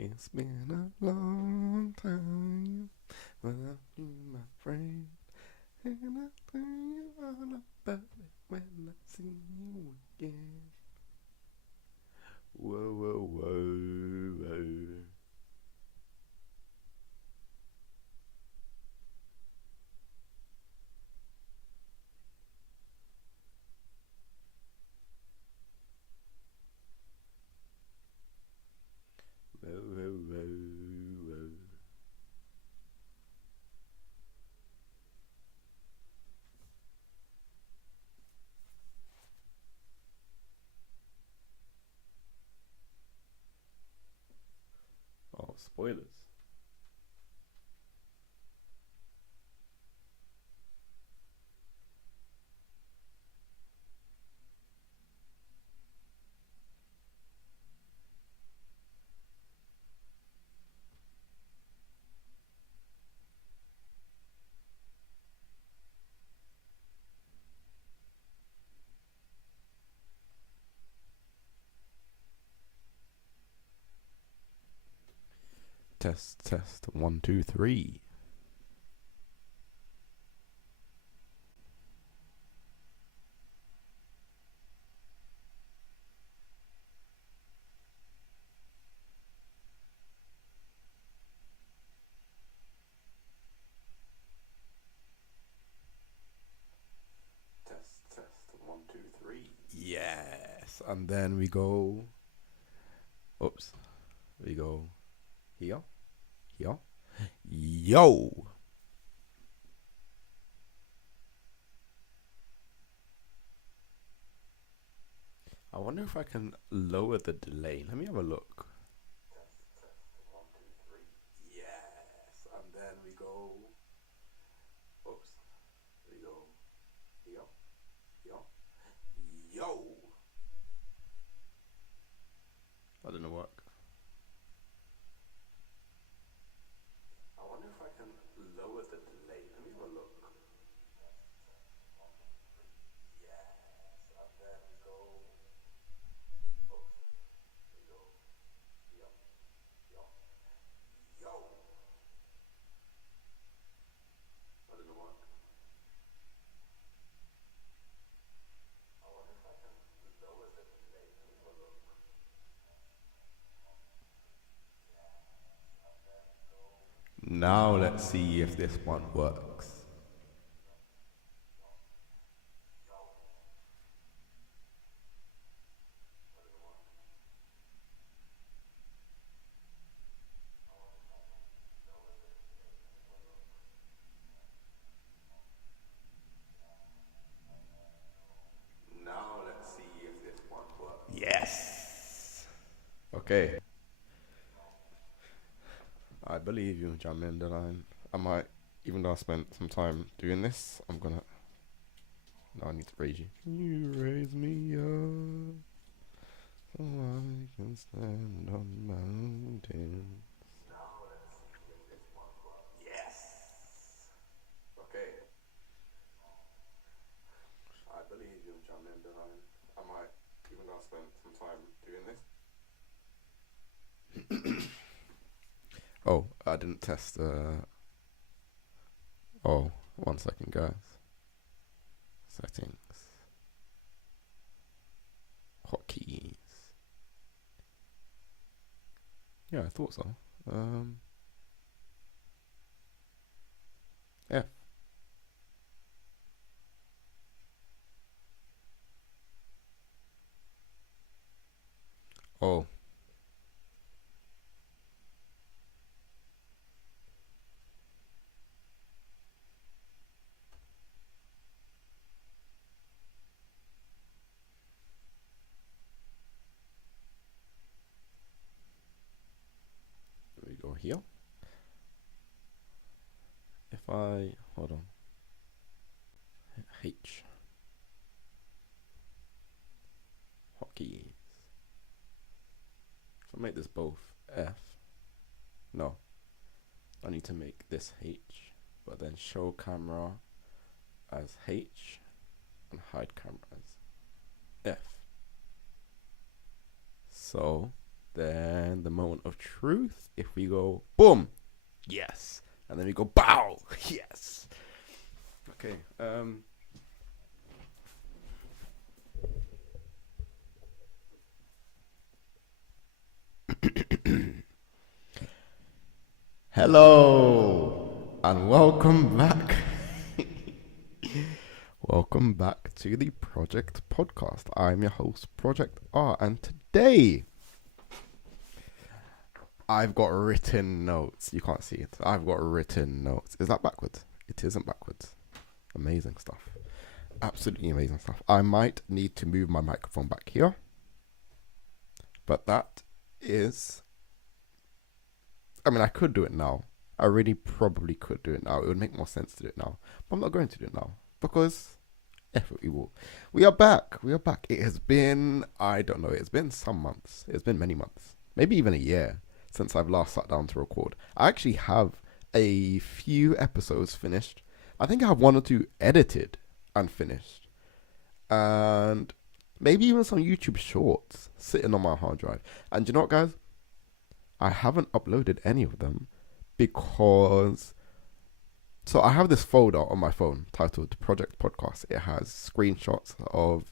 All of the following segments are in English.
It's been a long time without you, my friend. And I'll tell you all about it when I see you again. Whoa, whoa, whoa, whoa. Whoa, whoa, whoa, whoa. Oh, spoilers. Test, test. One, two, three. Test, test. One, two, three. Yes. And then we go. Oops. We go here, here. Yo. I wonder if I can lower the delay. Let me have a look. Test, test, one, two, three. Yes. And then we go. Oops. We go here, here. Yo. That didn't work. I wonder if I can lower the delay. Let me have a look. Yes. And then we go. Oops. We go here, here. Yo. That didn't work. I wonder if I can lower the delay. Let me have a look. Now let's see if this one works. Now let's see if this one works. Yes. Okay. I believe you, Jamin Deline. I might, even though I spent some time doing this, I'm gonna. No, I need to raise you. Can you raise me up so I can stand on mountains? Yes. Okay. I believe you, Jamin Deline. I might, even though I spent some time doing this. Oh, I didn't test. Oh, 1 second, guys. Settings. Hotkeys. Yeah, I thought so. F. Oh, we go here. If I hold on, H hotkeys. If I make this both F, no, I need to make this H, but then show camera as H and hide camera as F. So Then the moment of truth, if we go boom, yes. And then we go bow, yes. Okay, hello and welcome back. Welcome back to the Project Podcast. I'm your host, Project R, and today I've got written notes. You can't see it. I've got written notes. Is that backwards? It isn't backwards. Amazing stuff. Absolutely amazing stuff. I might need to move my microphone back here, but that is... I mean, I could do it now. I really probably could do it now. It would make more sense to do it now, but I'm not going to do it now because we will. We are back. We are back. It has been, I don't know, it's been some months. It's been many months, maybe even a year since I've last sat down to record. I actually have a few episodes finished. I think I have one or two edited and finished, and maybe even some YouTube shorts sitting on my hard drive. And you know what, guys? I haven't uploaded any of them because... So I have this folder on my phone titled Project Podcast. It has screenshots of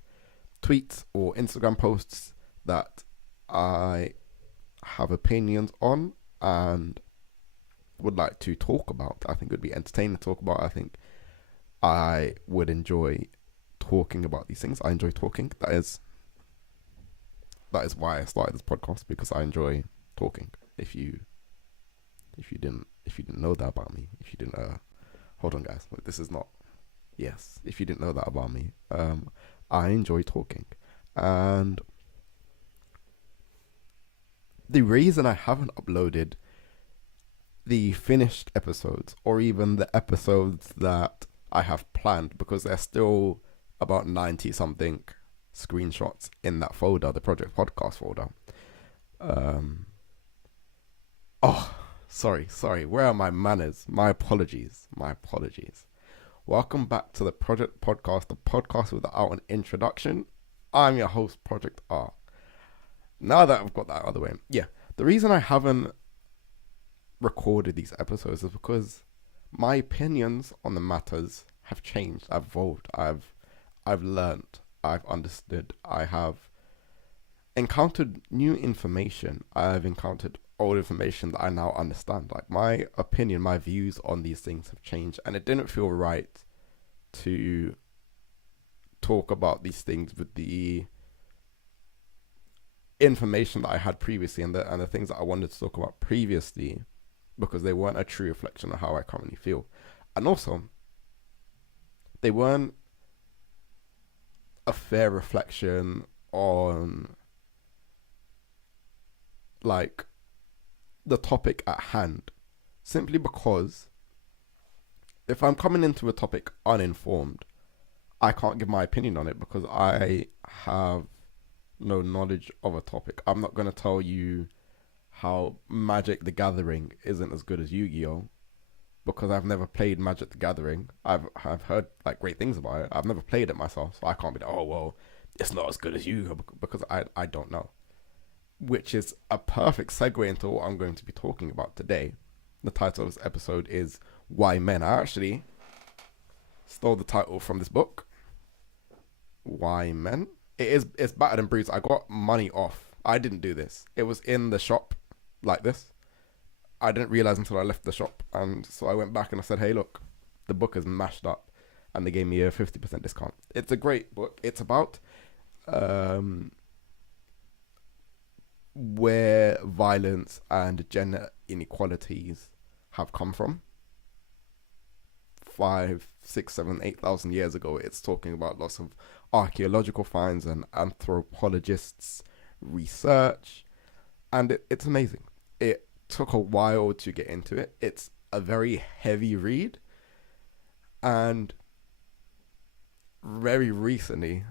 tweets or Instagram posts that I have opinions on and would like to talk about. I think it would be entertaining to talk about. I think I would enjoy talking about these things. I enjoy talking. That is why I started this podcast, because I enjoy talking. If you didn't know that about me, if you didn't hold on, guys, this is not... Yes, if you didn't know that about me, I enjoy talking. And the reason I haven't uploaded the finished episodes, or even the episodes that I have planned, because there's still about 90 something screenshots in that folder, the Project Podcast folder. Sorry. Where are my manners? My apologies. Welcome back to the Project Podcast, the podcast without an introduction. I'm your host, Project R. Now that I've got that out of the way, the reason I haven't recorded these episodes is because my opinions on the matters have changed. I've evolved. I've learned. I've understood. I have encountered new information. I've encountered old information that I now understand. Like, my opinion, my views on these things have changed, and it didn't feel right to talk about these things with the information that I had previously and the things that I wanted to talk about previously, because they weren't a true reflection of how I currently feel. And also, they weren't a fair reflection on, like, the topic at hand, simply because if I'm coming into a topic uninformed, I can't give my opinion on it because I have no knowledge of a topic. I'm not going to tell you how Magic the Gathering isn't as good as Yu-Gi-Oh! Because I've never played Magic the Gathering. I've heard like great things about it. I've never played it myself, so I can't be like, oh well, it's not as good as Yu-Gi-Oh! Because I don't know. Which is a perfect segue into what I'm going to be talking about today. The title of this episode is Why Men. I actually stole the title from this book. Why Men? It's battered and bruised. I got money off. I didn't do this. It was in the shop like this. I didn't realize until I left the shop, and so I went back and I said, hey look, the book is mashed up, and they gave me a 50% discount. It's a great book. It's about where violence and gender inequalities have come from 5, 6, 7, 8,000 years ago. It's talking about lots of archaeological finds and anthropologists' research, and it's amazing. It took a while to get into it. It's a very heavy read, and very recently,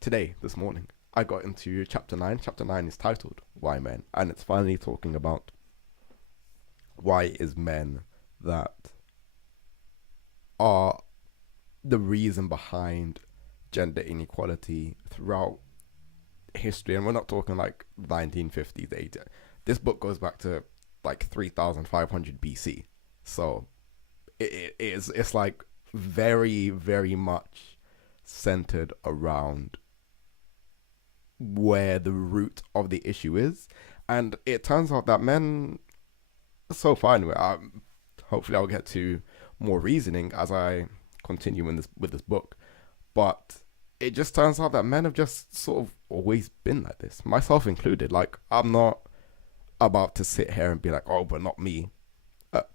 today, this morning, I got into chapter 9. Chapter 9 is titled Why Men, and it's finally talking about why it is men that are the reason behind gender inequality throughout history, and we're not talking like 1950s, 80s. This book goes back to like 3,500 BC. So it's like very, very much centered around where the root of the issue is. And it turns out that men, so far anyway, hopefully I'll get to more reasoning as I continue in this with this book, but it just turns out that men have just sort of always been like this, myself included. Like, I'm not about to sit here and be like, oh, but not me,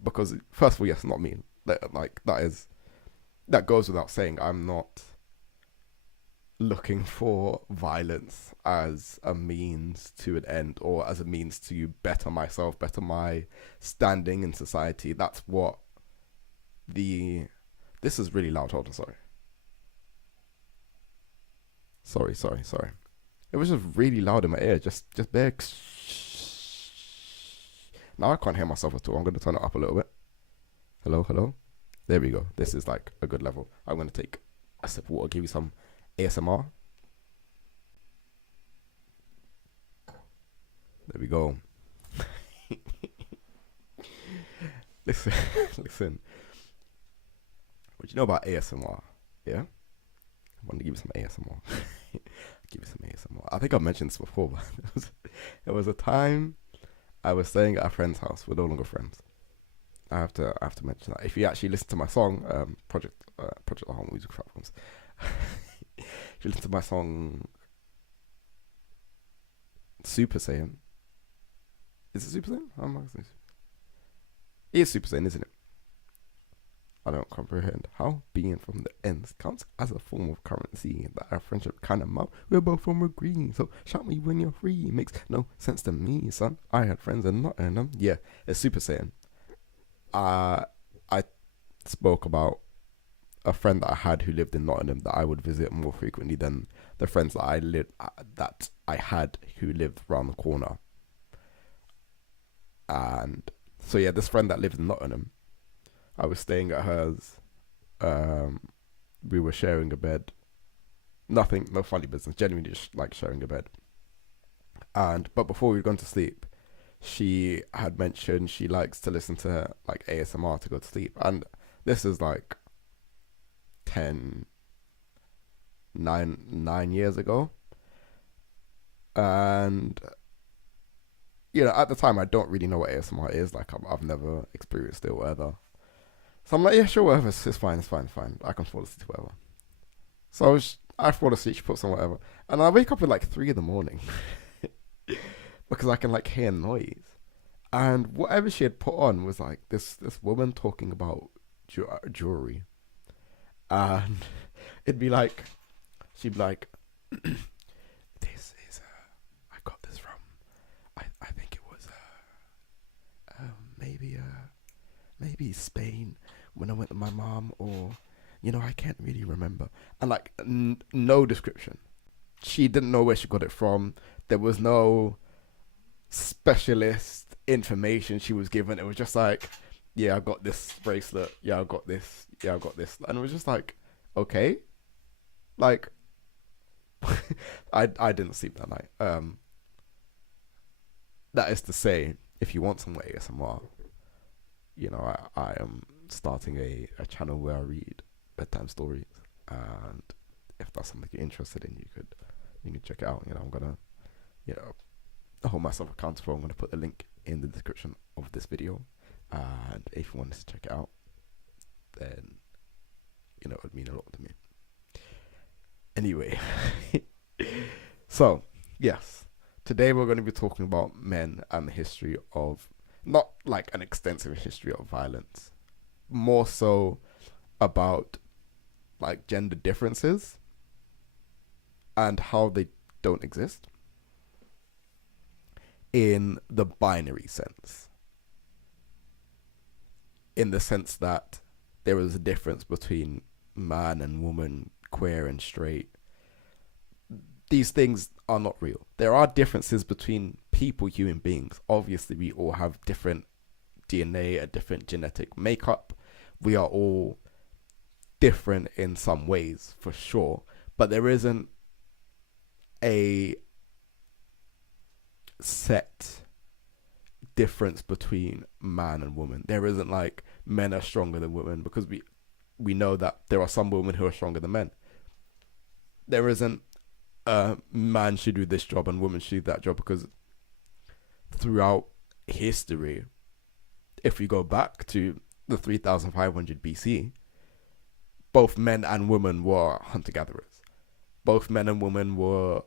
because first of all, yes, not me. Like that goes without saying. I'm not looking for violence as a means to an end, or as a means to better myself, better my standing in society. That's what this is really loud. Hold on, sorry. It was just really loud in my ear. Just bear. Now I can't hear myself at all. I'm gonna turn it up a little bit. Hello. There we go. This is like a good level. I'm gonna take a sip of water, give you some ASMR. There we go. Listen. What do you know about ASMR? Yeah? I want to give you some ASMR. Give you some ASMR. I think I've mentioned this before, but there was a time I was staying at a friend's house. We're no longer friends. I have to mention that. If you actually listen to my song, Project the Whole Music Platforms. If you listen to my song Super Saiyan. Is it Super Saiyan? It is Super Saiyan, isn't it? I don't comprehend how being from the ends counts as a form of currency that our friendship kind of mount. We're both from a green, so shout me when you're free. Makes no sense to me, son. I had friends and not in them. Yeah, it's Super Saiyan. I spoke about a friend that I had who lived in Nottingham that I would visit more frequently than the friends that I had who lived around the corner. And so yeah, this friend that lived in Nottingham, I was staying at hers. We were sharing a bed. Nothing, no funny business. Genuinely just like sharing a bed. But before we'd gone to sleep, she had mentioned she likes to listen to like ASMR to go to sleep. And this is like 9 years ago. And at the time I don't really know what ASMR is. Like I've never experienced it or whatever. So I'm like, yeah, sure, whatever. It's fine. I can fall asleep, whatever. So I fall asleep, she puts on whatever. And I wake up at like 3 a.m. because I can like hear noise. And whatever she had put on was like this woman talking about jewelry. And it'd be like, she'd be like, this is, I got this from, I think it was, maybe Spain when I went with my mom, or, I can't really remember. And like, no description. She didn't know where she got it from. There was no specialist information she was given. It was just like, yeah, I got this bracelet. Yeah, I got this. Yeah, I got this. And it was just like, okay. Like, I didn't sleep that night. That is to say, if you want some ASMR, I am starting a channel where I read bedtime stories, and if that's something you're interested in, you can check it out. I'm gonna, hold myself accountable. I'm gonna put the link in the description of this video, and if you want to check it out, then it would mean a lot to me. Anyway, so yes, today we're going to be talking about men and the history of, not like an extensive history of violence, more so about like gender differences and how they don't exist in the binary sense. In the sense that there is a difference between man and woman, queer and straight. These things are not real. There are differences between people, human beings. Obviously, we all have different DNA, a different genetic makeup. We are all different in some ways, for sure. But there isn't a set difference between man and woman. There isn't like men are stronger than women, because we know that there are some women who are stronger than men. There isn't man should do this job and women should do that job, because throughout history, if we go back to the 3500 BC, both men and women were hunter-gatherers. Both men and women were,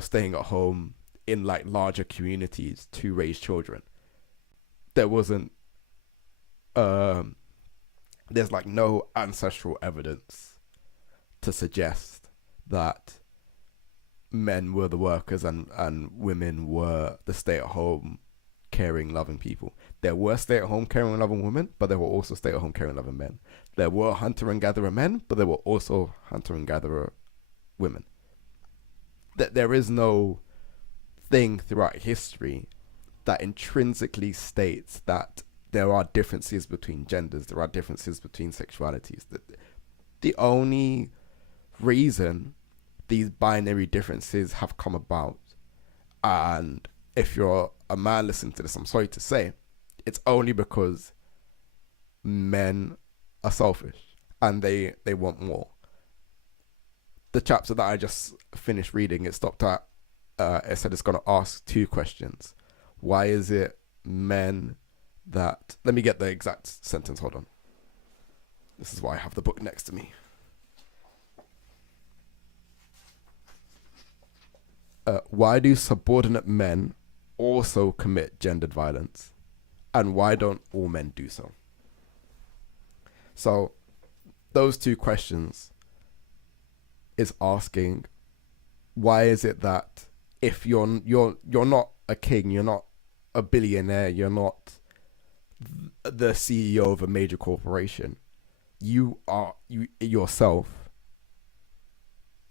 staying at home in like larger communities to raise children. There wasn't, there's like no ancestral evidence to suggest that men were the workers and women were the stay-at-home, caring, loving people. There were stay-at-home, caring, loving women, but there were also stay-at-home, caring, loving men. There were hunter and gatherer men, but there were also hunter and gatherer women. There is no thing throughout history that intrinsically states that there are differences between genders, there are differences between sexualities. The only reason these binary differences have come about, and if you're a man listening to this, I'm sorry to say, it's only because men are selfish and they want more. The chapter that I just finished reading, it stopped at, it said it's going to ask two questions. Why is it men that... Let me get the exact sentence, hold on. This is why I have the book next to me. Why do subordinate men also commit gendered violence? And why don't all men do so? So, those two questions is asking, why is it that if you're not a king, you're not a billionaire, you're not the CEO of a major corporation, you yourself,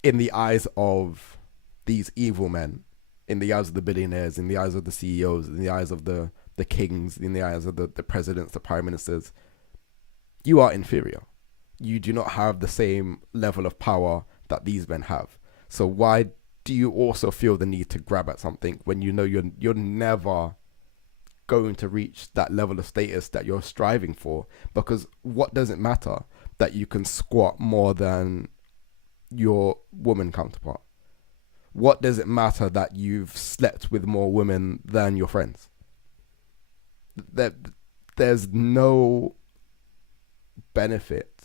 in the eyes of these evil men, in the eyes of the billionaires, in the eyes of the CEOs, in the eyes of the kings, in the eyes of the presidents, the prime ministers, you are inferior. You do not have the same level of power that these men have. So why do you also feel the need to grab at something when you know you're never going to reach that level of status that you're striving for? Because what does it matter that you can squat more than your woman counterpart? What does it matter that you've slept with more women than your friends? There's no benefit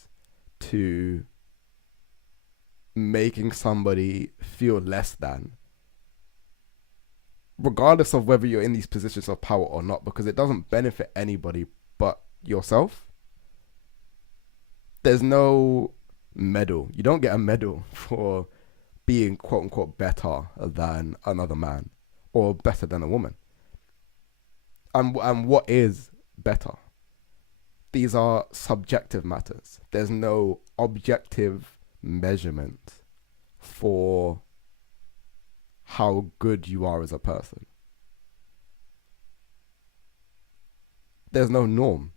to making somebody feel less than, regardless of whether you're in these positions of power or not, because it doesn't benefit anybody but yourself. There's no medal. You don't get a medal for being quote unquote better than another man or better than a woman. And what is better? These are subjective matters. There's no objective measurement for how good you are as a person. There's no norm.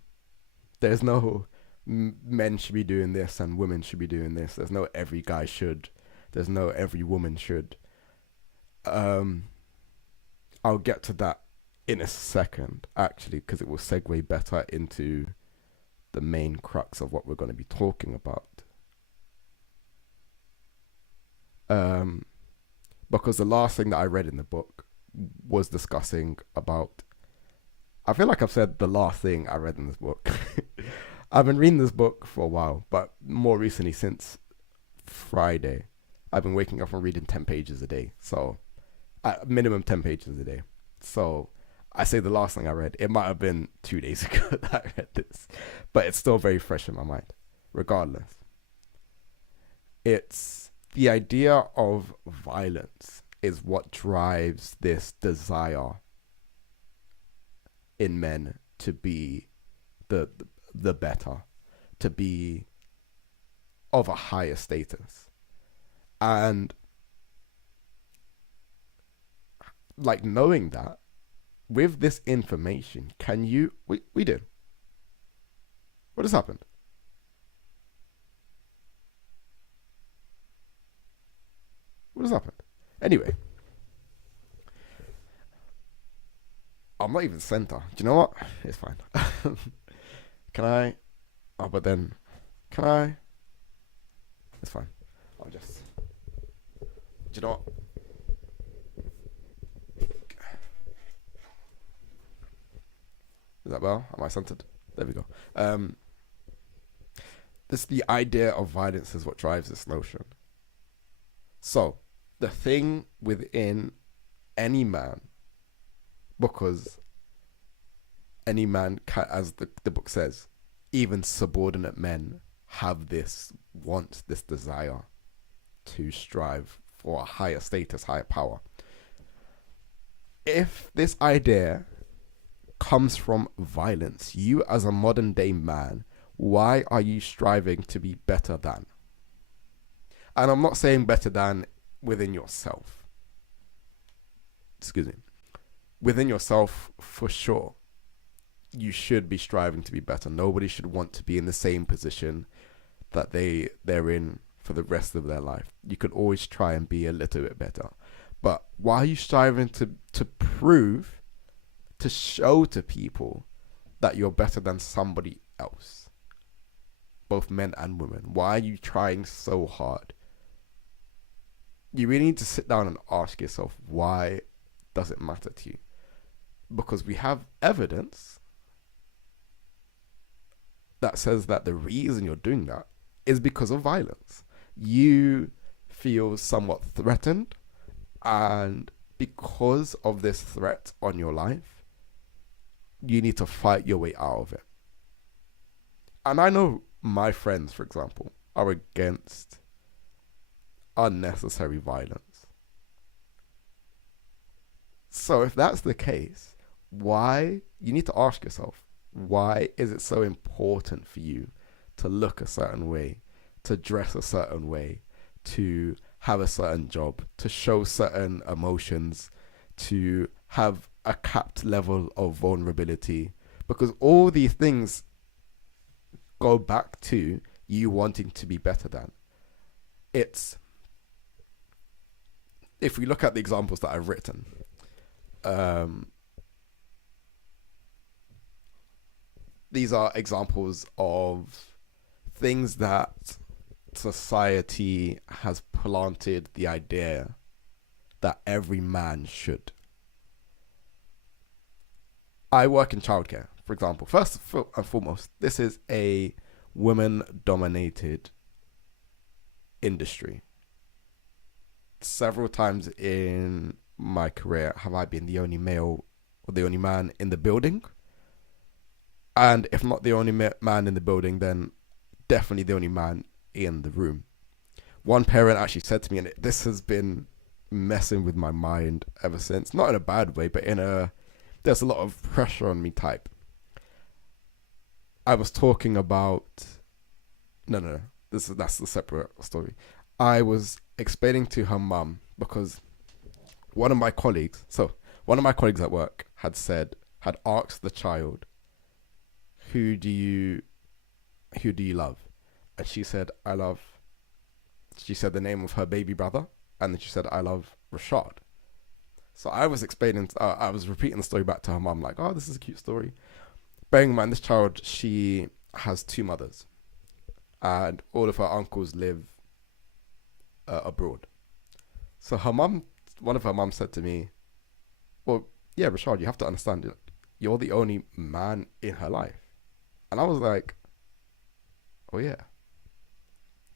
There's no men should be doing this and women should be doing this. There's no every guy should. There's no every woman should. I'll get to that in a second, actually, because it will segue better into the main crux of what we're going to be talking about. Because the last thing that I read in the book was discussing about... I feel like I've said the last thing I read in this book. I've been reading this book for a while, but more recently, since Friday, I've been waking up and reading 10 pages a day. So, minimum 10 pages a day. So, I say the last thing I read. It might have been 2 days ago that I read this, but it's still very fresh in my mind, regardless. It's the idea of violence is what drives this desire in men to be the better, to be of a higher status. And like knowing that, with this information, can you... We did. What has happened? What has happened? Anyway, I'm not even center. Do you know what? It's fine. Can I? Oh, but then, can I? It's fine. I'll just. Do you know what? Is that well? Am I centered? There we go. This the idea of violence is what drives this notion. So, the thing within any man, because any man can, as the book says, even subordinate men have this want, this desire to strive for a higher status, higher power. If this idea comes from violence, you as a modern day man, why are you striving to be better than? And I'm not saying better than within yourself. Excuse me. Within yourself, for sure, you should be striving to be better. Nobody should want to be in the same position that they're in for the rest of their life. You could always try and be a little bit better. But why are you striving to prove, to show to people that you're better than somebody else? Both men and women. Why are you trying so hard? You really need to sit down and ask yourself, why does it matter to you? Because we have evidence that says that the reason you're doing that is because of violence. You feel somewhat threatened, and because of this threat on your life, you need to fight your way out of it. And I know my friends, for example, are against unnecessary violence. So if that's the case, why, you need to ask yourself, why is it so important for you to look a certain way, to dress a certain way, to have a certain job, to show certain emotions, to have a capped level of vulnerability? Because all these things go back to you wanting to be better than. It's, if we look at the examples that I've written, these are examples of things that society has planted the idea that every man should. I work in childcare, for example. First and foremost, this is a women-dominated industry. Several times in my career have I been the only male or the only man in the building. And if not the only man in the building, then definitely the only man in the room. One parent actually said to me, and this has been messing with my mind ever since, not in a bad way, but in a, there's a lot of pressure on me type. I was talking about, that's a separate story. I was explaining to her mum, because one of my colleagues at work had asked the child, who do you love? And she said the name of her baby brother, and then she said, I love Rashad. So I was I was repeating the story back to her mum, like, oh, this is a cute story. Bearing in mind, this child, she has two mothers, and all of her uncles live abroad. So one of her mums said to me, well, yeah, Rashad, you have to understand, you're the only man in her life. And I was like, oh yeah.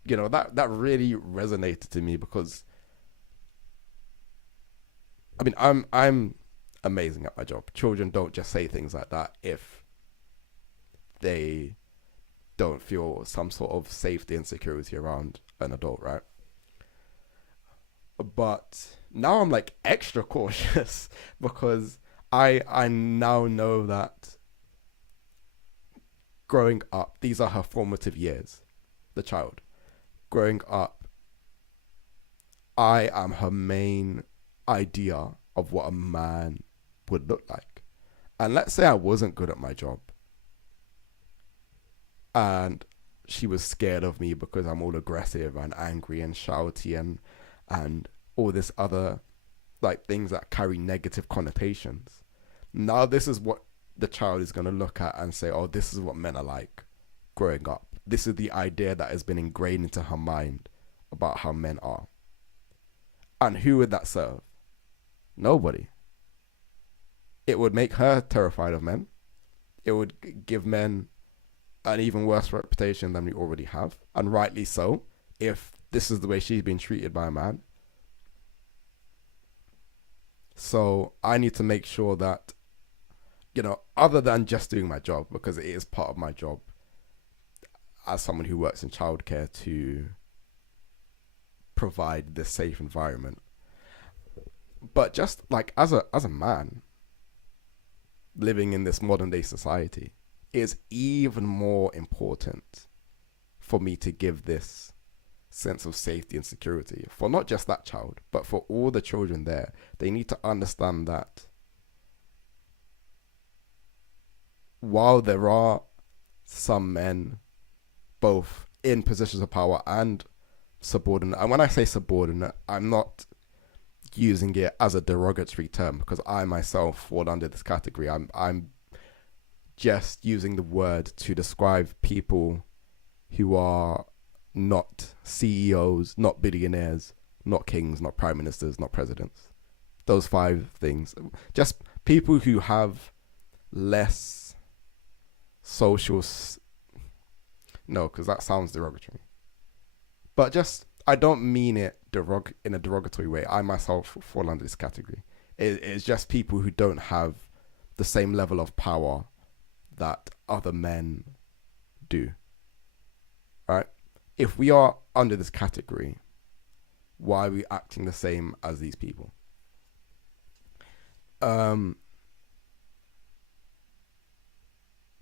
You know, that really resonated to me, because I mean, I'm amazing at my job. Children don't just say things like that if they don't feel some sort of safety and security around an adult, right? But now I'm like extra cautious because I now know that growing up, these are her formative years, the child. Growing up, I am her main idea of what a man would look like. And let's say I wasn't good at my job, and she was scared of me because I'm all aggressive and angry and shouty and all this other like things that carry negative connotations. Now this is what the child is going to look at and say, oh, this is what men are like growing up. This is the idea that has been ingrained into her mind about how men are. And who would that serve? Nobody. It would make her terrified of men. It would give men an even worse reputation than we already have, and rightly so, if this is the way she's been treated by a man. So I need to make sure that, other than just doing my job, because it is part of my job as someone who works in childcare to provide this safe environment. But just like as a man living in this modern day society, it's even more important for me to give this sense of safety and security for not just that child, but for all the children there. They need to understand that while there are some men both in positions of power and subordinate, and when I say subordinate, I'm not using it as a derogatory term, because I myself fall under this category. I'm just using the word to describe people who are not CEOs, not billionaires, not kings, not prime ministers, not presidents. Those 5 things. Just people who have less social... No, because that sounds derogatory. But just, I don't mean it in a derogatory way. I myself fall under this category. It's just people who don't have the same level of power that other men do. Right? If we are under this category, why are we acting the same as these people?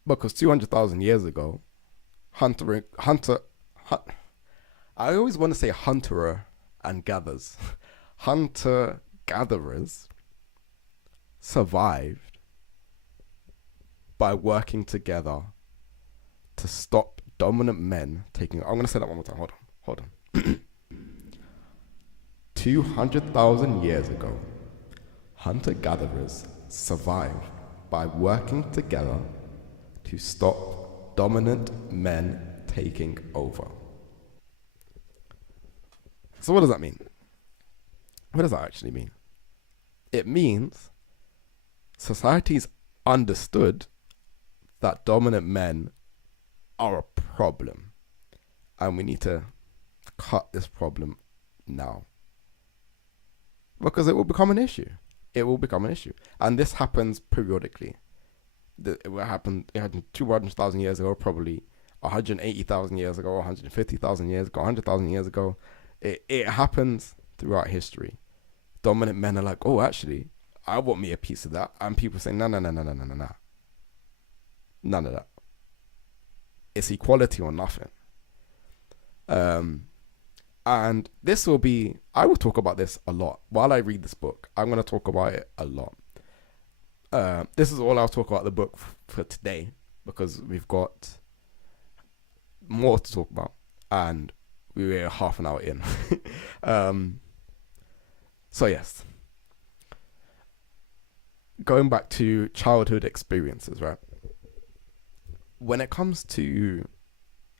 Because 200,000 years ago, I always want to say hunter and gatherers. Hunter-gatherers survived by working together to stop dominant men taking... I'm going to say that one more time. Hold on. 200,000 years ago, hunter-gatherers survived by working together to stop dominant men taking over. So what does that mean? What does that actually mean? It means society's understood that dominant men are a problem, and we need to cut this problem now, because it will become an issue. It will become an issue, and this happens periodically. It happened 200,000 years ago, probably 180,000 years ago, 150,000 years ago, 100,000 years ago. It happens throughout history. Dominant men are like, oh, actually, I want me a piece of that. And people say, no. None of that. It's equality or nothing. And this will be, I will talk about this a lot. While I read this book, I'm going to talk about it a lot. This is all I'll talk about the book for today, because we've got more to talk about, and we were half an hour in. So yes, going back to childhood experiences, right? When it comes to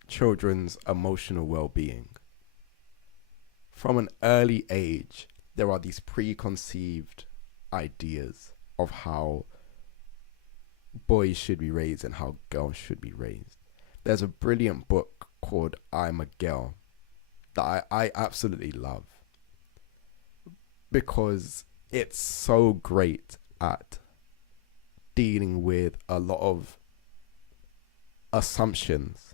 children's emotional well-being, from an early age, there are these preconceived ideas of how boys should be raised and how girls should be raised. There's a brilliant book called I'm a Girl that I absolutely love, because it's so great at dealing with a lot of assumptions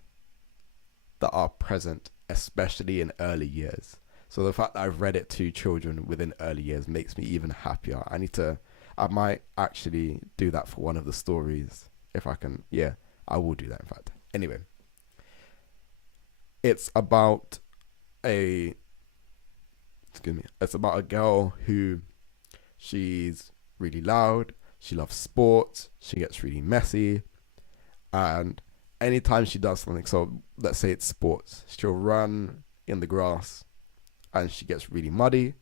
that are present, especially in early years. So the fact that I've read it to children within early years makes me even happier. I might actually do that for one of the stories if I can. Yeah, I will do that, in fact. Anyway, it's about a girl who, she's really loud, she loves sports, she gets really messy, and anytime she does something, so let's say it's sports, she'll run in the grass and she gets really muddy,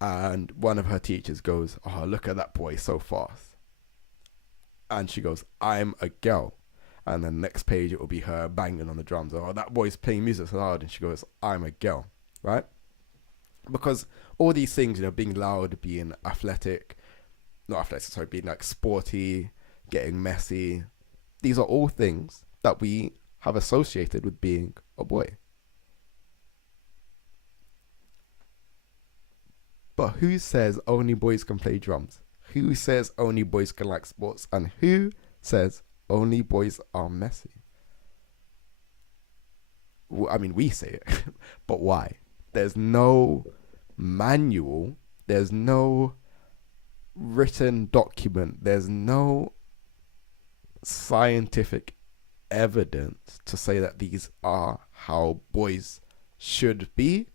and one of her teachers goes, oh, look at that boy, so fast. and she goes, I'm a girl. And then next page it will be her banging on the drums. Or that boy's playing music so loud, and she goes, I'm a girl, right? Because all these things, being loud, being athletic, not athletic, sorry, being like sporty, getting messy, these are all things that we have associated with being a boy. But who says only boys can play drums? Who says only boys can like sports? And who says only boys are messy? I mean, we say it, but why? There's no manual, there's no written document, there's no scientific evidence to say that these are how boys should be,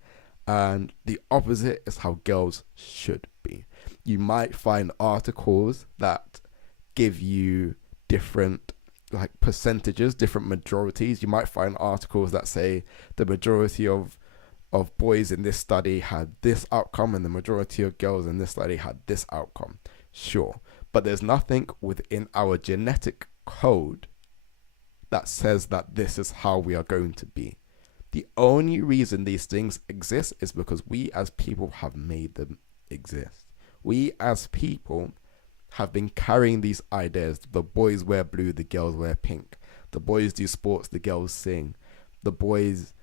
and the opposite is how girls should be. You might find articles that give you different like percentages, different majorities. You might find articles that say the majority of boys in this study had this outcome and the majority of girls in this study had this outcome. Sure, but there's nothing within our genetic code that says that this is how we are going to be. The only reason these things exist is because we as people have made them exist. We as people have been carrying these ideas. The boys wear blue, the girls wear pink. The boys do sports, the girls sing. The boys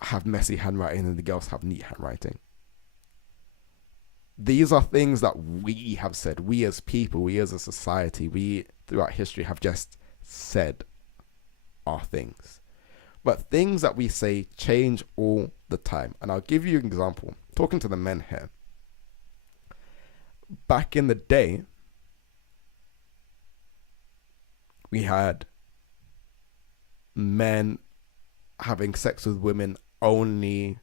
have messy handwriting and the girls have neat handwriting. These are things that we have said. We as people, we as a society, we throughout history have just said are things. But things that we say change all the time. And I'll give you an example. Talking to the men here. Back in the day, we had men having sex with women only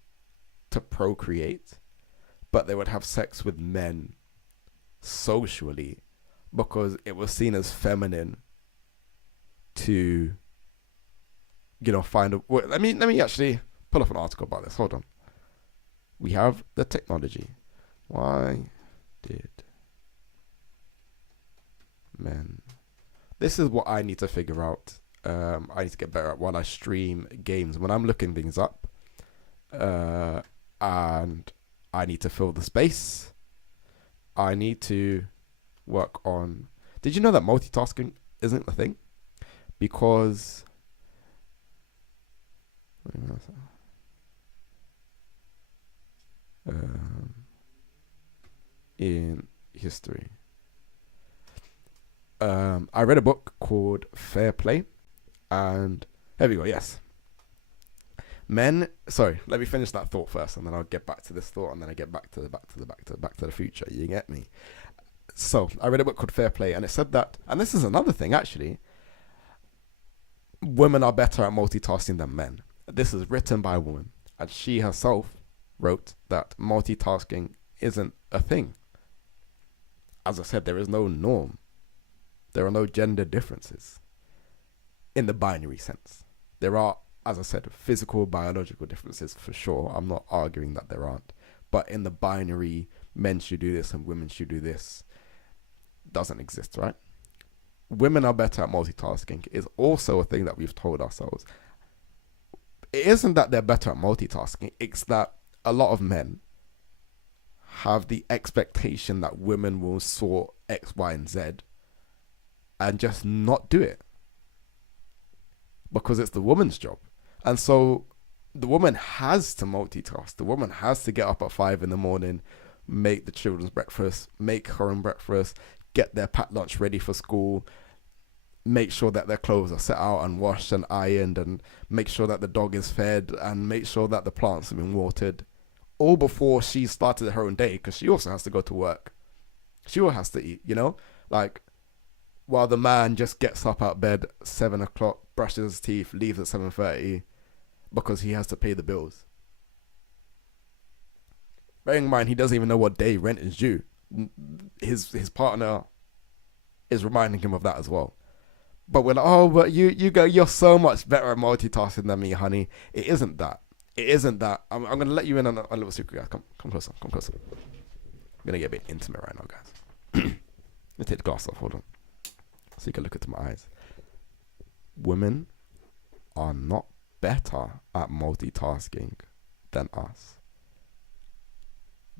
to procreate, but they would have sex with men socially because it was seen as feminine to, find a... Wait, let me actually pull up an article about this. Hold on. We have the technology. Why did men... This is what I need to figure out. I need to get better at while I stream games. When I'm looking things up, and I need to fill the space, I need to work on... Did you know that multitasking isn't a thing? Because... in history... I read a book called Fair Play, and here we go. Yes, men. Sorry, let me finish that thought first, and then I'll get back to this thought, and then I get back to the future. You get me? So I read a book called Fair Play, and it said that, and this is another thing actually. Women are better at multitasking than men. This is written by a woman, and she herself wrote that multitasking isn't a thing. As I said, there is no norm. There are no gender differences in the binary sense. There are, as I said, physical, biological differences for sure. I'm not arguing that there aren't. But in the binary, men should do this and women should do this, doesn't exist, right? Women are better at multitasking is also a thing that we've told ourselves. It isn't that they're better at multitasking. It's that a lot of men have the expectation that women will sort X, Y, and Z and just not do it because it's the woman's job. And so the woman has to multitask. The woman has to get up at 5 a.m, make the children's breakfast, make her own breakfast, get their packed lunch ready for school, make sure that their clothes are set out and washed and ironed, and make sure that the dog is fed, and make sure that the plants have been watered, all before she started her own day, because she also has to go to work. She also has to eat, like, while the man just gets up out bed 7 o'clock, brushes his teeth, leaves at 7:30 because he has to pay the bills. Bearing in mind, he doesn't even know what day rent is due. His partner is reminding him of that as well. But we're like, but you're so much better at multitasking than me, honey. It isn't that. It isn't that. I'm going to let you in on a little secret, guys. Come closer. I'm going to get a bit intimate right now, guys. Let me take the glass off. Hold on. so you can look into my eyes. Women are not better at multitasking than us.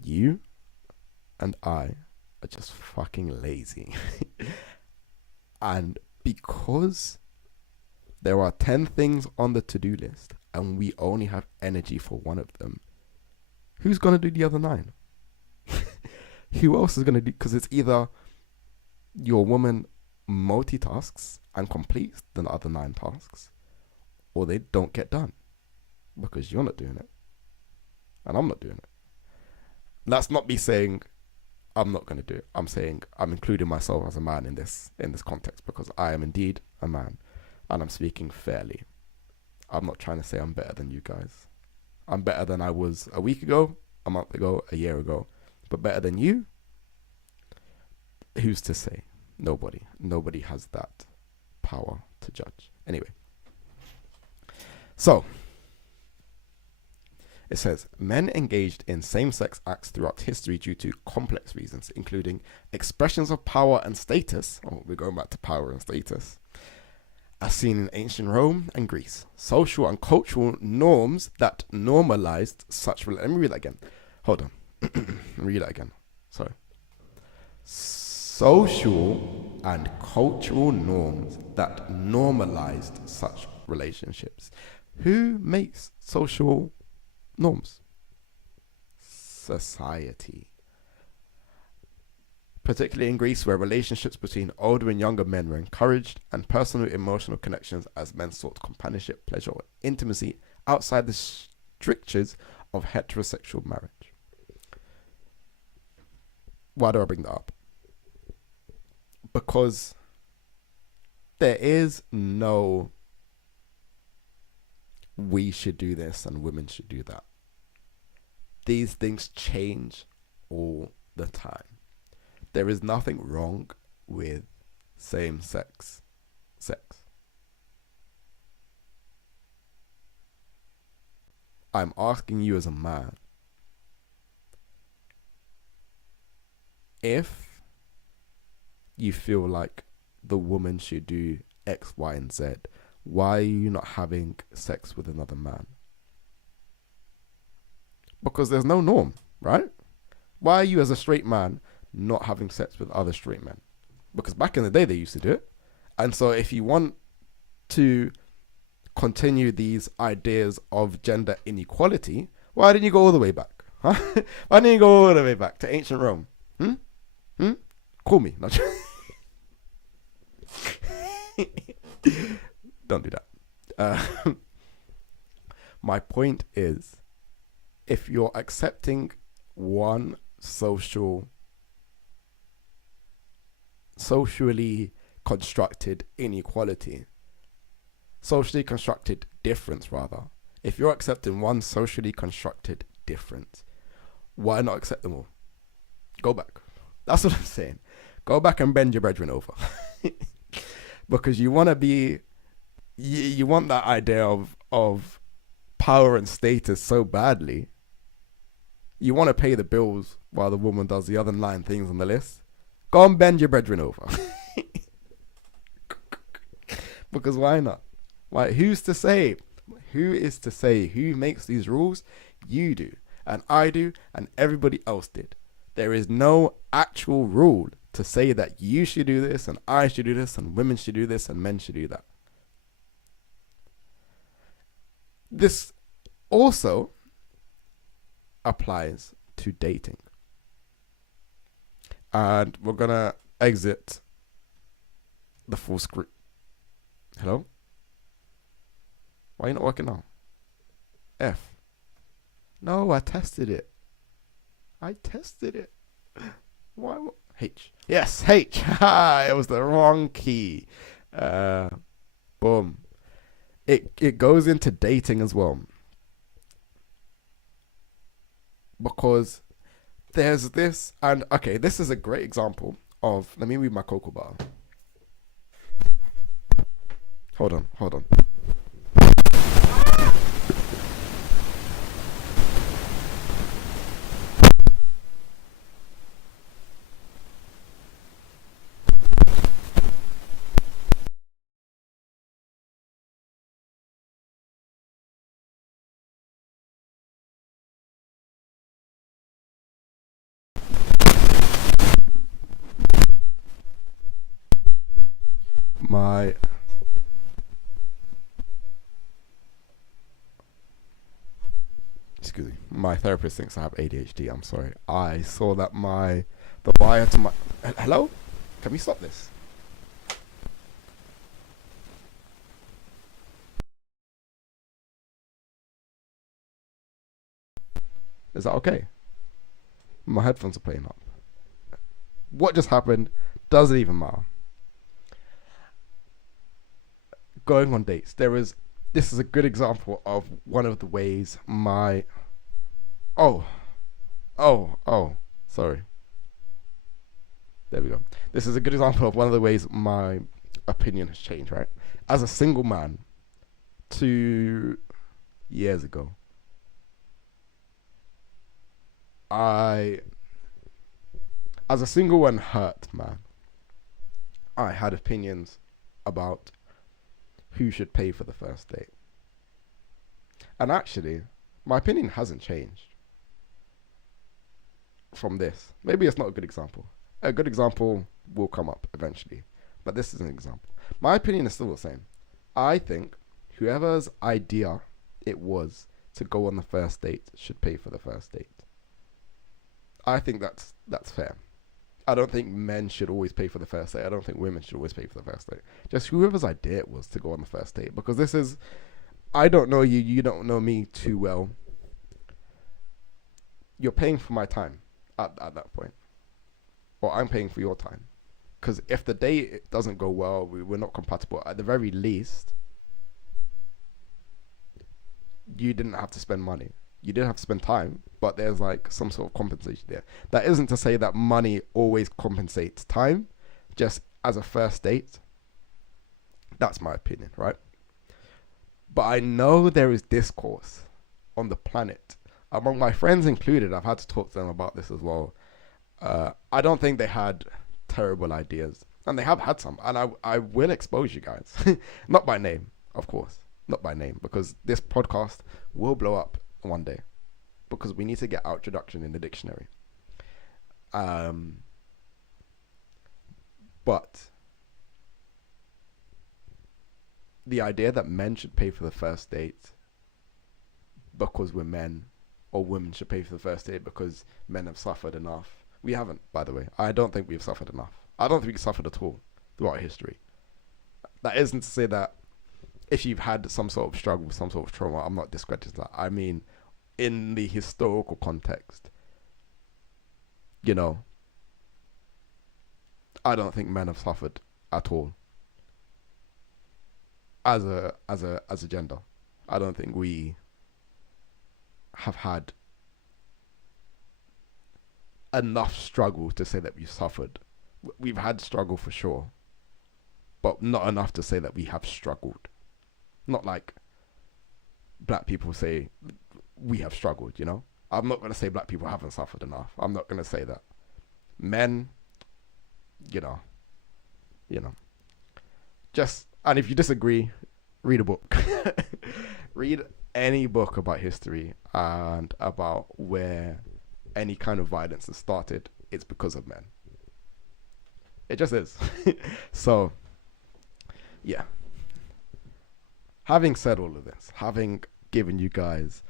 You and I are just fucking lazy. And because there are 10 things on the to-do list and we only have energy for one of them, who's going to do the other 9? Who else is going to do? Because it's either your woman multitasks and completes the other 9 tasks, or they don't get done because you're not doing it and I'm not doing it. That's not me saying I'm not going to do it. I'm saying I'm including myself as a man in this context, because I am indeed a man and I'm speaking fairly. I'm not trying to say I'm better than you guys. I'm better than I was a week ago, a month ago, a year ago. But better than you? Who's to say? Nobody. Nobody has that power to judge. Anyway. So, it says, men engaged in same-sex acts throughout history due to complex reasons, including expressions of power and status. Oh, we're going back to power and status. As seen in ancient Rome and Greece. Social and cultural norms that normalized such... Let me read that again. Hold on. Read that again. Sorry. Social and cultural norms that normalized such relationships. Who makes social norms? Society. Particularly in Greece, where relationships between older and younger men were encouraged, and personal emotional connections as men sought companionship, pleasure, or intimacy outside the strictures of heterosexual marriage. Why do I bring that up? Because there is no we should do this and women should do that. These things change all the time. There is nothing wrong with same-sex sex. I'm asking you as a man, if you feel like the woman should do X, Y, and Z, why are you not having sex with another man? Because there's no norm, right? Why are you as a straight man not having sex with other straight men? Because back in the day they used to do it. And so if you want to continue these ideas of gender inequality, why didn't you go all the way back? Huh? Why didn't you go all the way back to ancient Rome? Call me. Don't do that. My point is, if you're accepting one socially constructed inequality, socially constructed difference rather, if you're accepting one socially constructed difference, why not accept them all? Go back. That's what I'm saying. Go back and bend your brethren over. Because you want to be, you want that idea of power and status so badly. You want to pay the bills while the woman does the other 9 things on the list. Go and bend your brethren over. Because why not? Why? Who's to say? Who is to say? Who makes these rules? You do. And I do. And everybody else did. There is no actual rule to say that you should do this and I should do this and women should do this and men should do that. This also applies to dating. And we're going to exit the full screen. Hello? Why are you not working now? F. No, I tested it. Why? H. Yes, H. It was the wrong key. Boom. It goes into dating as well. Because there's this, and okay, this is a great example of, let me read my cocoa bar. Hold on. excuse me, my therapist thinks I have ADHD. I'm sorry. I saw that the wire to my hello. Can we stop this? Is that okay? My headphones are playing up. What just happened doesn't even matter. Going on dates. This is a good example of one of the ways my oh sorry. There we go. This is a good example of one of the ways my opinion has changed, right? As a single man 2 years ago, as a single and hurt man, I had opinions about who should pay for the first date. And actually, my opinion hasn't changed from this. Maybe it's not a good example. A good example will come up eventually, but this is an example. My opinion is still the same. I think whoever's idea it was to go on the first date should pay for the first date. I think that's fair. I don't think men should always pay for the first date. I don't think women should always pay for the first date. Just whoever's idea it was to go on the first date. Because this is, I don't know you, you don't know me too well. You're paying for my time at that point. Or I'm paying for your time. Because if the date doesn't go well, we're not compatible. At the very least, you didn't have to spend money. You didn't have to spend time, but there's like some sort of compensation there. That isn't to say that money always compensates time, just as a first date. That's my opinion, right? But I know there is discourse on the planet, among my friends included. I've had to talk to them about this as well. I don't think they had terrible ideas, and they have had some, and I will expose you guys. Not by name, of course. Not by name, because this podcast will blow up one day, because we need to get our introduction in the dictionary. But the idea that men should pay for the first date because we're men, or women should pay for the first date because men have suffered enough. We haven't, by the way. I don't think we've suffered enough. I don't think we've suffered at all throughout history. That isn't to say that if you've had some sort of struggle, some sort of trauma, I'm not discrediting that. I mean, in the historical context, you know, I don't think men have suffered at all as a gender. I don't think we have had enough struggle to say that we've suffered. We've had struggle for sure, but not enough to say that we have struggled. Not like black people say we have struggled, you know? I'm not going to say black people haven't suffered enough. I'm not going to say that. Men, you know. Just, and if you disagree, read a book. Read any book about history and about where any kind of violence has started. It's because of men. It just is. So, yeah. Having said all of this, having given you guys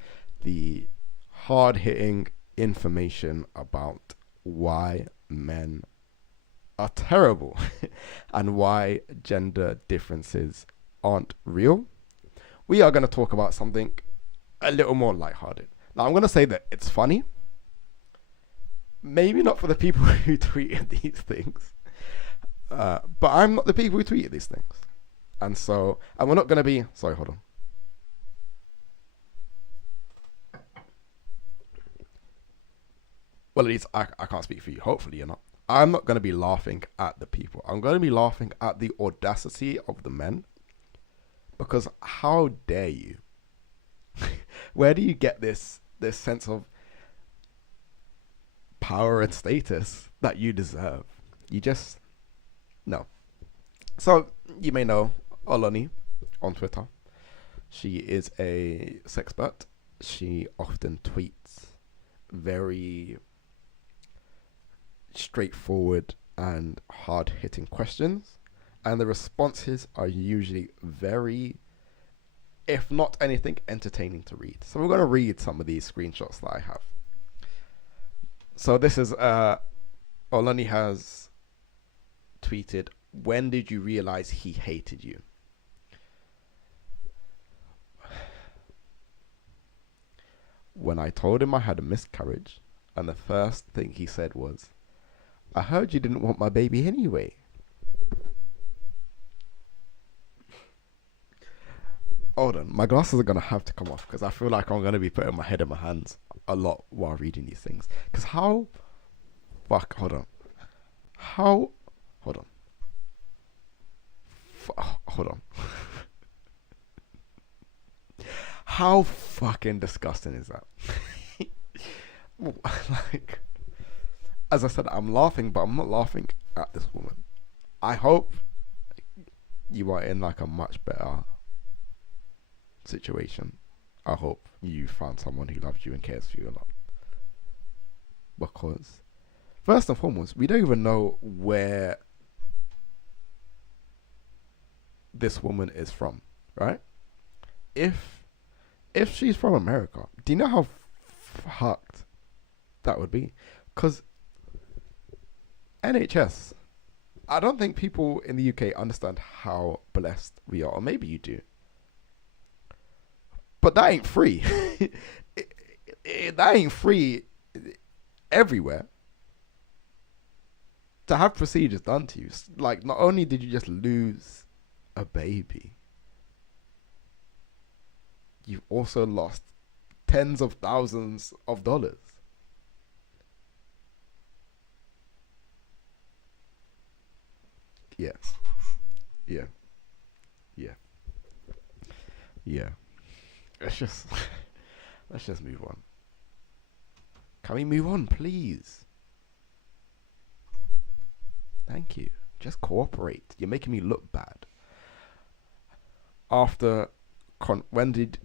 the hard-hitting information about why men are terrible and why gender differences aren't real, we are going to talk about something a little more lighthearted. Now, I'm going to say that it's funny. Maybe not for the people who tweeted these things, but I'm not the people who tweeted these things. And we're not going to be, sorry, hold on. Well, at least I can't speak for you. Hopefully you're not. I'm not going to be laughing at the people. I'm going to be laughing at the audacity of the men. Because how dare you? Where do you get this sense of power and status that you deserve? You just, no. So, you may know Oloni on Twitter. She is a sexpert. She often tweets very straightforward and hard-hitting questions. And the responses are usually very, if not anything, entertaining to read. So we're going to read some of these screenshots that I have. So this is Olani has tweeted, when did you realize he hated you? When I told him I had a miscarriage, and the first thing he said was, I heard you didn't want my baby anyway. Hold on, my glasses are going to have to come off because I feel like I'm going to be putting my head in my hands a lot while reading these things. Because hold on. Hold on. How fucking disgusting is that? Like, as I said, I'm laughing, but I'm not laughing at this woman. I hope you are in like a much better situation. I hope you found someone who loves you and cares for you a lot. Because first and foremost, we don't even know where this woman is from, right? If she's from America, do you know how fucked that would be? Because NHS, I don't think people in the UK understand how blessed we are. Or maybe you do. But that ain't free. That ain't free everywhere. To have procedures done to you, like, not only did you just lose a baby, you've also lost tens of thousands of dollars. Yeah. Yeah. Yeah. Yeah. Let's just move on. Can we move on, please? Thank you. Just cooperate. You're making me look bad. When did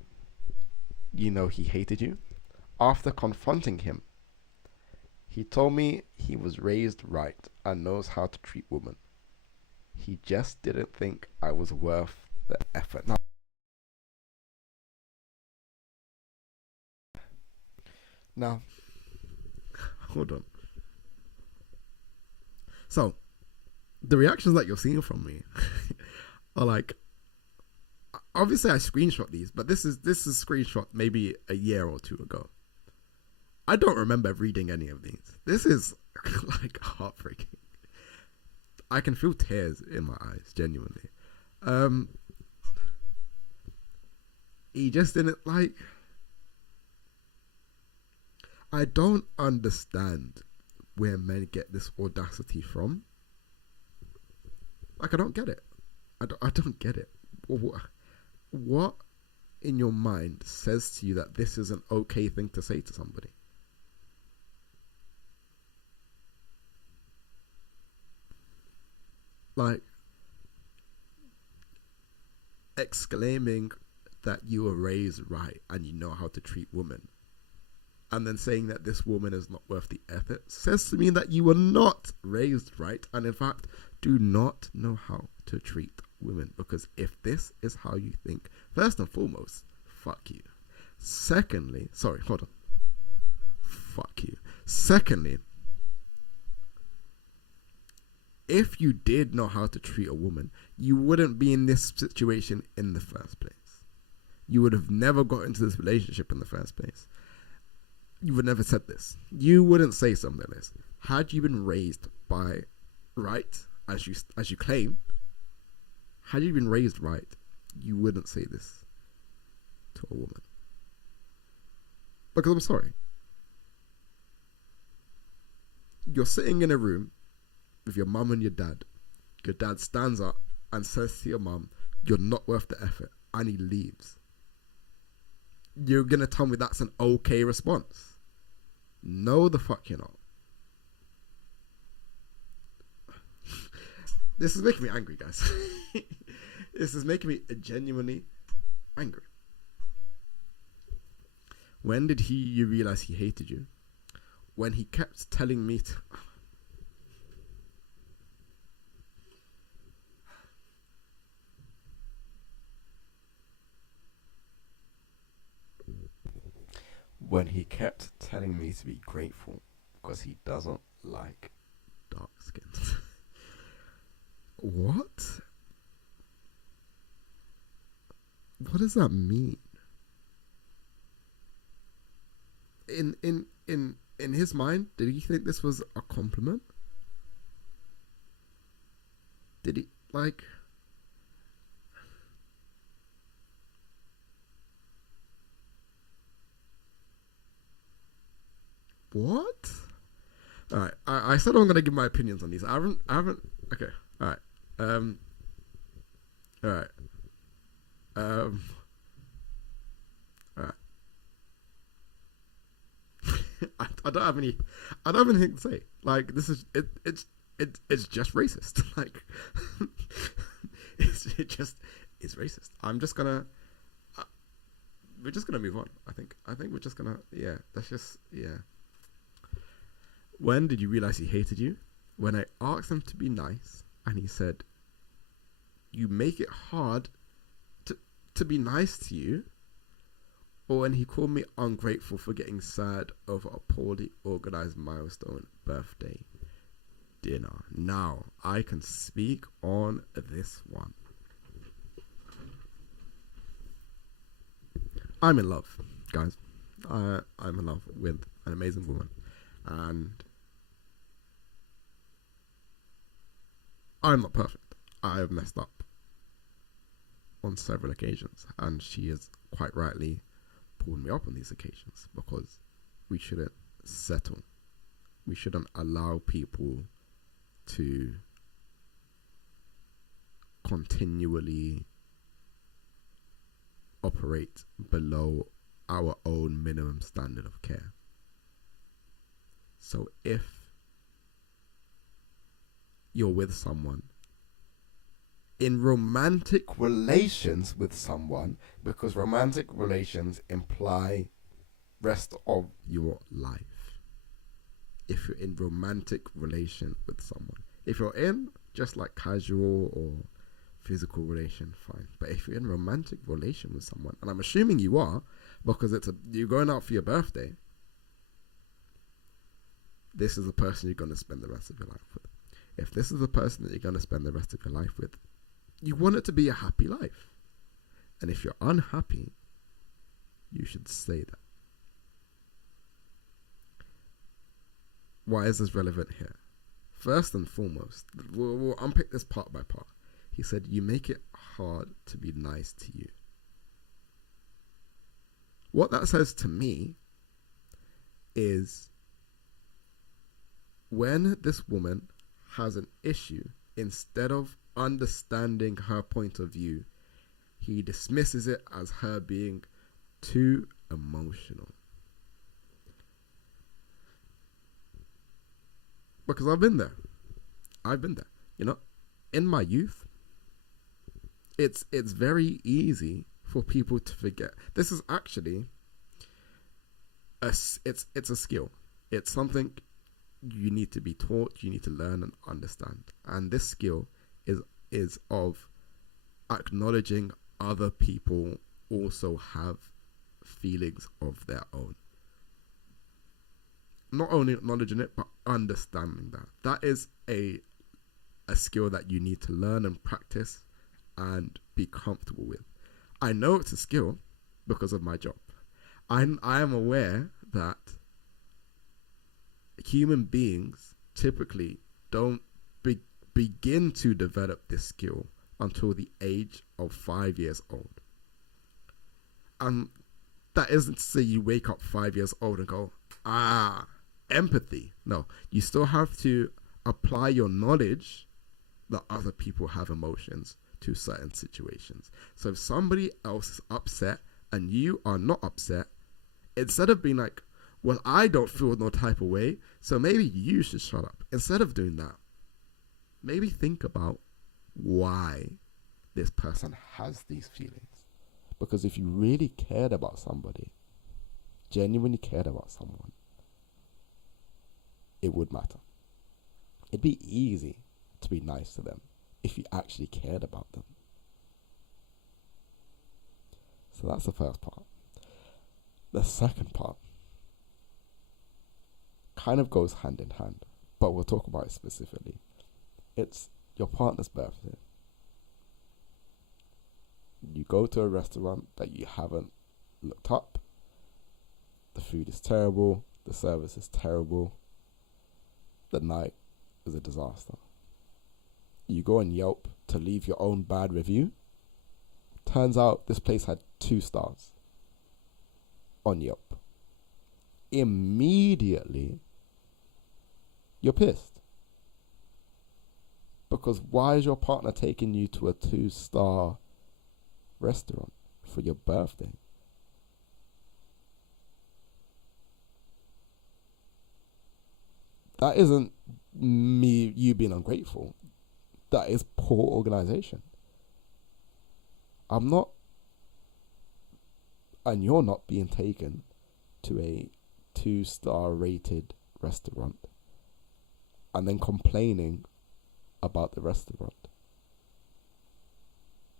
you know he hated you? After confronting him, he told me he was raised right and knows how to treat women. He just didn't think I was worth the effort. Now, hold on. So, the reactions that you're seeing from me are like, obviously I screenshot these, but this is screenshot maybe a year or two ago. I don't remember reading any of these. This is like heartbreaking. I can feel tears in my eyes, genuinely. He just didn't like. I don't understand where men get this audacity from. Like, I don't get it. I don't get it. What in your mind says to you that this is an okay thing to say to somebody? Like, exclaiming that you were raised right and you know how to treat women, and then saying that this woman is not worth the effort, says to me that you were not raised right, and in fact do not know how to treat women. Because if this is how you think, first and foremost, fuck you. Secondly, fuck you. Secondly, if you did know how to treat a woman, you wouldn't be in this situation in the first place. You would have never got into this relationship in the first place. You would never said this. You wouldn't say something like this. Had you been raised by right, as you claim, had you been raised right, you wouldn't say this to a woman. Because I'm sorry. You're sitting in a room with your mum and your dad. Your dad stands up and says to your mum, "You're not worth the effort," and he leaves. You're gonna tell me that's an okay response? No, the fuck you're not. This is making me angry, guys. This is making me genuinely angry. When did you realize he hated you? When he kept telling me to... when he kept telling me to be grateful because he doesn't like dark skins. What? What does that mean? In his mind, did he think this was a compliment? Did he like? What? All right. I said I'm gonna give my opinions on these. I haven't. Okay. All right. All right. All right. I don't have any. I don't have anything to say. Like this is it. It's just racist. Like it just is racist. I'm just gonna. We're just gonna move on. I think we're just gonna. Yeah. That's just. Yeah. When did you realize he hated you? When I asked him to be nice, and he said, "You make it hard to be nice to you," or when he called me ungrateful for getting sad over a poorly organized milestone birthday dinner. Now I can speak on this one. I'm in love, guys. I'm in love with an amazing woman, and I'm not perfect. I have messed up on several occasions, and she has quite rightly pulled me up on these occasions because we shouldn't settle. We shouldn't allow people to continually operate below our own minimum standard of care. So if you're with someone in romantic relations with someone, because romantic relations imply rest of your life. If you're in romantic relation with someone, if you're in just like casual or physical relation, fine. But if you're in romantic relation with someone, and I'm assuming you are, because you're going out for your birthday, this is the person you're going to spend the rest of your life with. If this is the person that you're going to spend the rest of your life with, you want it to be a happy life. And if you're unhappy, you should say that. Why is this relevant here? First and foremost, we'll unpick this part by part. He said, you make it hard to be nice to you. What that says to me is when this woman has an issue, instead of understanding her point of view, he dismisses it as her being too emotional. Because I've been there. You know, in my youth, it's very easy for people to forget. This is actually it's a skill. It's something you need to be taught, you need to learn and understand. And this skill is of acknowledging other people also have feelings of their own. Not only acknowledging it, but understanding that. That is a skill that you need to learn and practice and be comfortable with. I know it's a skill because of my job. I am aware that human beings typically don't begin to develop this skill until the age of 5 years old. And that isn't to say you wake up 5 years old and go, empathy. No, you still have to apply your knowledge that other people have emotions to certain situations. So if somebody else is upset and you are not upset, instead of being like, well, I don't feel no type of way, so maybe you should shut up. Instead of doing that, maybe think about why this person has these feelings. Because if you really cared about somebody, genuinely cared about someone, it would matter. It'd be easy to be nice to them if you actually cared about them. So that's the first part. The second part kind of goes hand in hand, but we'll talk about it specifically. It's your partner's birthday. You go to a restaurant that you haven't looked up. The food is terrible. The service is terrible. The night is a disaster. You go on Yelp to leave your own bad review. Turns out this place had 2 stars on Yelp. Immediately, you're pissed. Because why is your partner taking you to a 2-star restaurant for your birthday? That isn't you being ungrateful. That is poor organization. I'm not, and you're not being taken to a 2-star rated restaurant and then complaining about the restaurant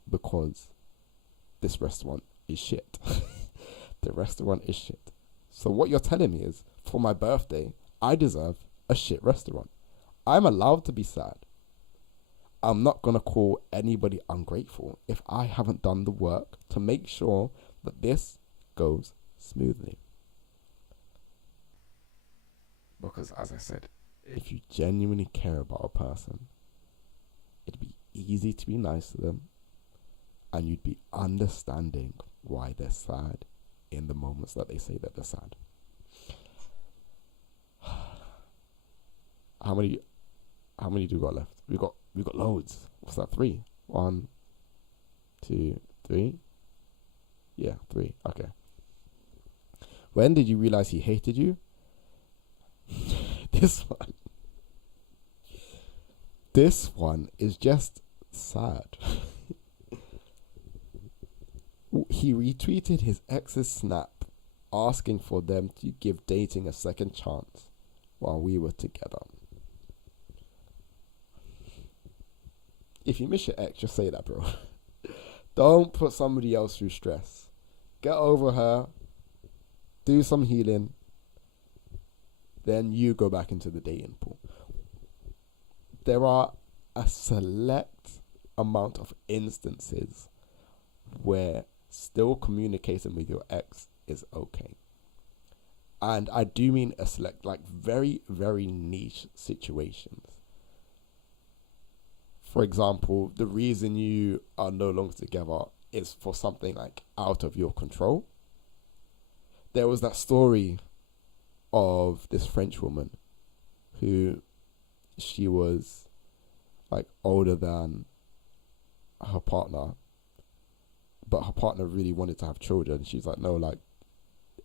because this restaurant is shit. The restaurant is shit. So what you're telling me is, for my birthday, I deserve a shit restaurant. I'm allowed to be sad. I'm not going to call anybody ungrateful if I haven't done the work to make sure that this goes smoothly. Because as I said, if you genuinely care about a person, it'd be easy to be nice to them, and you'd be understanding why they're sad in the moments that they say that they're sad. How many do we got left? We got loads. What's that? 3? 1, 2, 3. Yeah, 3. Okay. When did you realize he hated you? This one is just sad. He retweeted his ex's snap asking for them to give dating a second chance while we were together. If you miss your ex, just say that, bro. Don't put somebody else through stress. Get over her. Do some healing. Then you go back into the dating pool. There are a select amount of instances where still communicating with your ex is okay. And I do mean a select, like very, very niche situations. For example, the reason you are no longer together is for something like out of your control. There was that story of this French woman who she was like older than her partner, but her partner really wanted to have children. She's like, no, like,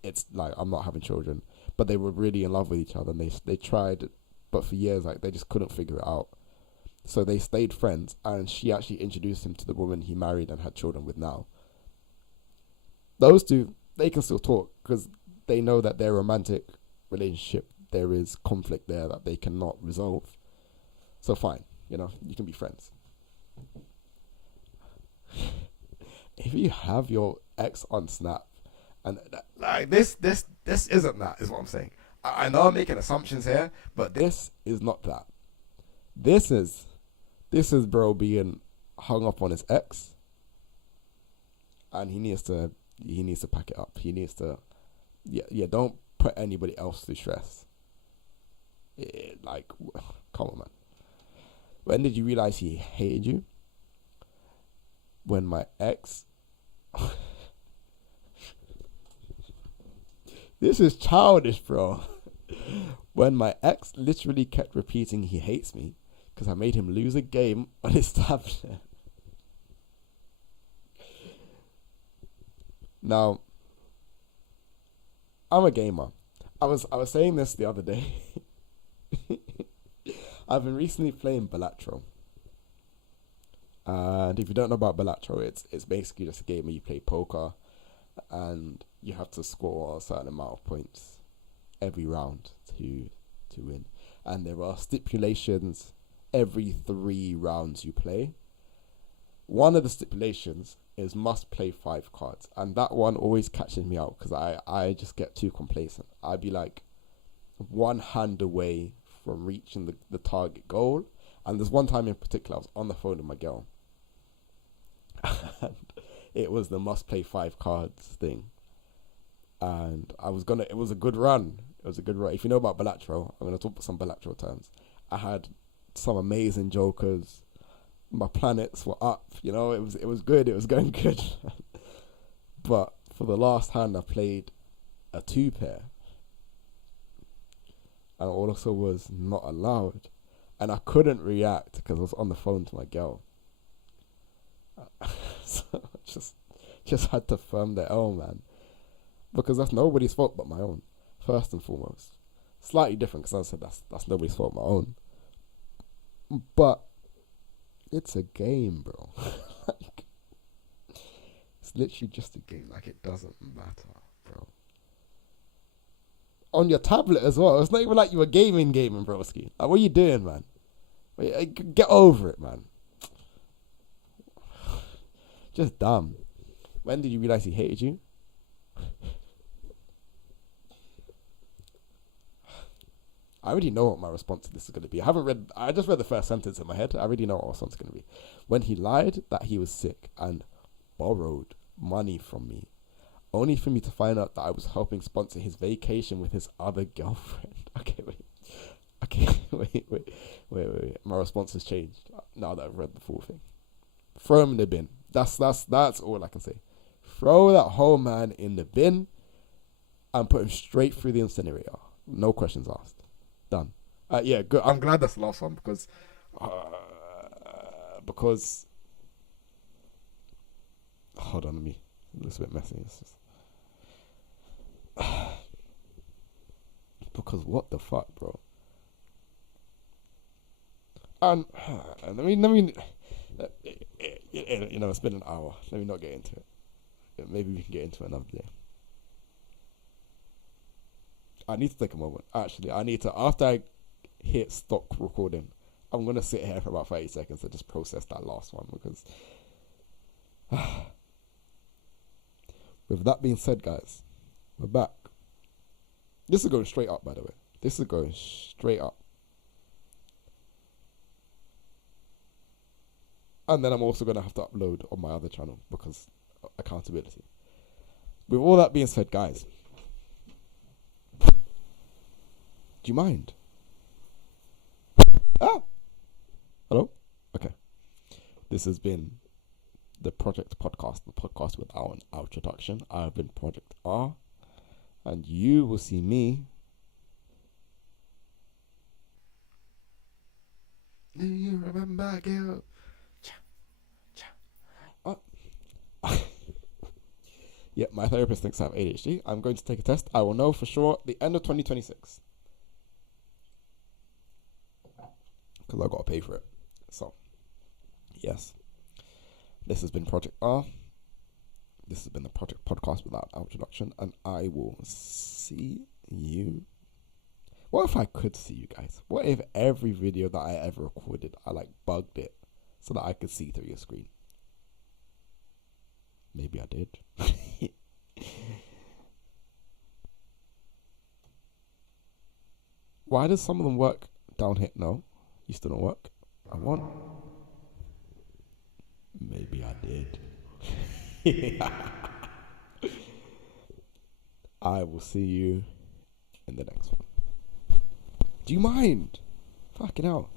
it's like, I'm not having children. But they were really in love with each other, and they tried, but for years, like, they just couldn't figure it out. So they stayed friends, and she actually introduced him to the woman he married and had children with now. Those two, they can still talk because they know that their romantic relationship, there is conflict there that they cannot resolve. So fine, you know, you can be friends. If you have your ex on Snap, and like this isn't that, is what I'm saying. I know I'm making assumptions here, but this is not that. This is bro being hung up on his ex, and he needs to pack it up. He needs to, don't put anybody else through stress. Like, come on, man. When did you realize he hated you? When my ex, this is childish, bro. When my ex literally kept repeating he hates me because I made him lose a game on his tablet. Now, I'm a gamer. I was saying this the other day. I've been recently playing Balatro. And if you don't know about Balatro, it's basically just a game where you play poker and you have to score a certain amount of points every round to win. And there are stipulations every 3 rounds you play. One of the stipulations is must play 5 cards. And that one always catches me out because I just get too complacent. I'd be like, one hand away from reaching the target goal. And there's one time in particular, I was on the phone with my girl, and it was the must play 5 cards thing. And it was a good run. It was a good run. If you know about Balatro, I'm going to talk about some Balatro terms. I had some amazing jokers. My planets were up, it was good. It was going good. But for the last hand, I played a 2 pair. And also was not allowed. And I couldn't react because I was on the phone to my girl. So I just had to firm the L, man. Because that's nobody's fault but my own, first and foremost. Slightly different because I said that's nobody's fault but my own. But it's a game, bro. Like, it's literally just a game. Like, it doesn't matter, bro. On your tablet as well. It's not even like you were gaming, broski. Like, what are you doing, man? Wait, get over it, man. Just dumb. When did you realize he hated you? I already know what my response to this is going to be. I just read the first sentence in my head. I already know what my response is going to be. When he lied that he was sick and borrowed money from me, only for me to find out that I was helping sponsor his vacation with his other girlfriend. Wait. My response has changed now that I've read the full thing. Throw him in the bin. That's all I can say. Throw that whole man in the bin and put him straight through the incinerator. No questions asked. Done. Yeah, good. I'm glad that's the last one because hold on, let me. It looks a bit messy. It's just because what the fuck, bro? And let me. It's been an hour. Let me not get into it. Maybe we can get into it another day. I need to take a moment. Actually, after I hit stop recording, I'm going to sit here for about 30 seconds and just process that last one because with that being said, guys, we're back. This is going straight up, by the way. This is going straight up. And then I'm also going to have to upload on my other channel because accountability. With all that being said, guys, do you mind? Hello? Okay. This has been the Project Podcast, the podcast without an introduction. I've been Project R, and you will see me. Do you remember, girl? Yeah, my therapist thinks I have ADHD. I'm going to take a test. I will know for sure at the end of 2026. Because I've got to pay for it. So, yes. This has been Project R. This has been the Project Podcast without introduction. And I will see you. What if I could see you guys? What if every video that I ever recorded, I bugged it so that I could see through your screen? Maybe I did. Why does some of them work down here? No, you still don't work. I want. Maybe I did. I will see you in the next one. Do you mind? Fucking hell.